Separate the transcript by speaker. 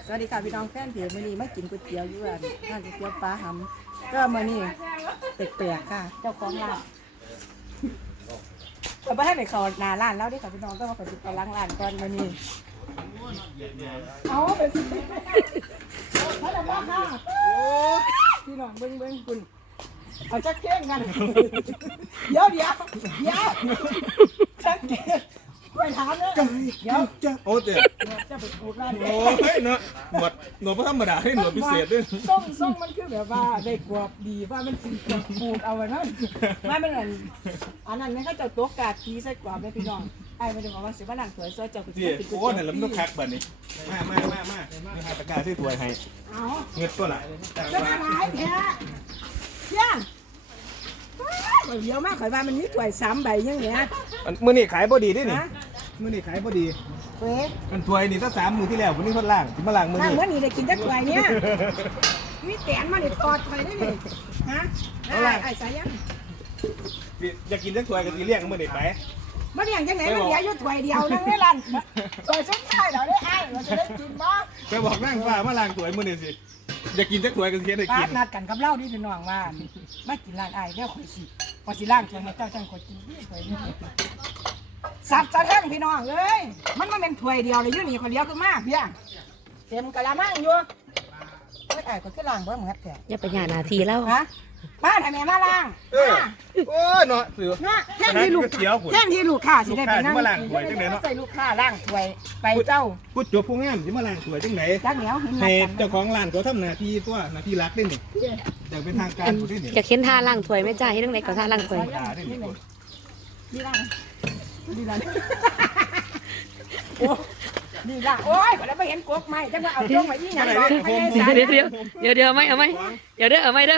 Speaker 1: วัสดีค่ะพี่น้องแฟนเพจมื้อนี้มากินก๋วยเตี๋ยวอยู่ร้านก๋วยเตี๋ยวปลาหำก็มื้อนี้แปลกๆค่ะ เจ้าของร้านเอาไปให้ในเขาหน้าร้านแล้วเด้อค่ะพี่น้องต้องมาขอสิไปล้างร้านก่อนมื้อนี้เอาไปสิเขาจะมาค่ะพี่น้องเบิ่งคุณเอาจักเก้งกันเดี๋ยวจักเก้งไปถามเลยเดี๋ยว
Speaker 2: จ้าโอ้เจ๊
Speaker 1: จะไปปลูกร้าน
Speaker 2: โอ้ยเนาะหนวดพระธรรมดาให้หนวดพิเศษด้วย
Speaker 1: ส้มมันคือแบบว่าได้กวบดีว่ามันสิกวบปลูกเอาไว้นั่นไม่เป็นอันนั้นนี่เขาจะตกกาดทีใส่กวบได้พี่น้องไอ้ไม่ได้บอกว่าสิว่าหลังสวยซอยเจ้าคุณ
Speaker 2: เจ๊โอ้เนี่ยแล้วมันต้องคักบัดนี้มานี่ให้ตะกร้าที่ถวยให้
Speaker 1: เอา
Speaker 2: เงินตัวไหน
Speaker 1: จะมาหลายแท้ย่างเดี๋ยวมาข่อยว่ามันมีถ้วย3ใบยังเงี้ย
Speaker 2: มื้อนี้ขายบ่ดีดินี่
Speaker 1: ฮะ
Speaker 2: มื้อนี้ขายบ่ดี
Speaker 1: เว้ย
Speaker 2: มันถวยนี่ถ้า3มื้อที่แล้วมื้อนี้คนล่างสิมาล้างมื้อ
Speaker 1: นั่ง
Speaker 2: นี้
Speaker 1: เมื่อนี้ได้กินจักถ้วยเนี่ยมีแตนมาเนี่ยตอดถ้วยได้นี่ฮะไอ้สายยัง
Speaker 2: อยากกินจักถวยก็สิเลี้ยงมื้อนี้ไป
Speaker 1: มันอย่างจังไหนมันเหลืออยู่ถ้วยเดียวนึงในร้านถ้วยสุดท้ายเราได้ไอ้เราจะได้กินบ่
Speaker 2: ไปบอกนางฟ้ามาล้างถวยมื้อนี้สิอยากกินจักถวยก็สิได้
Speaker 1: ป้า
Speaker 2: กิน
Speaker 1: นัดกันกับเล่าดิพี่น้องว่ามากินร้านไอ้เดี๋ยวข่อยสิพอสิล้างถ้วยให้เจ้าจังข่อยกินพี่ถ้วยนี้สับสะเทิงพี่น้องเอ้ยมันมาเป็นถ้วยเดียวเลยอยู่นี่ข่อยเลี้ยวขึ้นมาเพียงเต็มกะละมังอยู่เอ้ยไอ้ก็คือล้างบ่เหมือนแท้
Speaker 3: อย่าไปหาหนาทีแล้ว
Speaker 1: ฮะมาทำไมมาล้าง
Speaker 2: เออโอ้ยเนาะสือ
Speaker 1: นะแท่นที่ลูกแท่นที่ลูกค้าสิได้ไปนั่ง
Speaker 2: ลูกค้าสิมาล้างถ้วยจังไหนเนาะ
Speaker 1: ใส่ลูกค้าล้างถ้วยไปเจ้า
Speaker 2: ผู้จบผู้งามสิมาล้างถวยจังไหน
Speaker 1: จักเหนียวเห็นนั
Speaker 2: ให้
Speaker 1: ดกัน
Speaker 2: เจ้าของร้านเขาทำหน้าที่ตัวหน้าที่รักได้นี่อย่างเป็นทางการได้นี่
Speaker 3: อยากเห็นท่าล่างถวยไหม่จ้าให้ตั้งไหนก็ท่าล่างถวย
Speaker 2: ด่าได้นี่
Speaker 1: ดีล่างดีล่างโอ้ดีล่างโอ้ยแล้วไม่เห็นกบไหมจังว่าเอาจ้องไว้ที่ไหน
Speaker 3: เดี๋ยวไม่เอาไหมเดี๋ยวเด้อเอาไหมเด้อ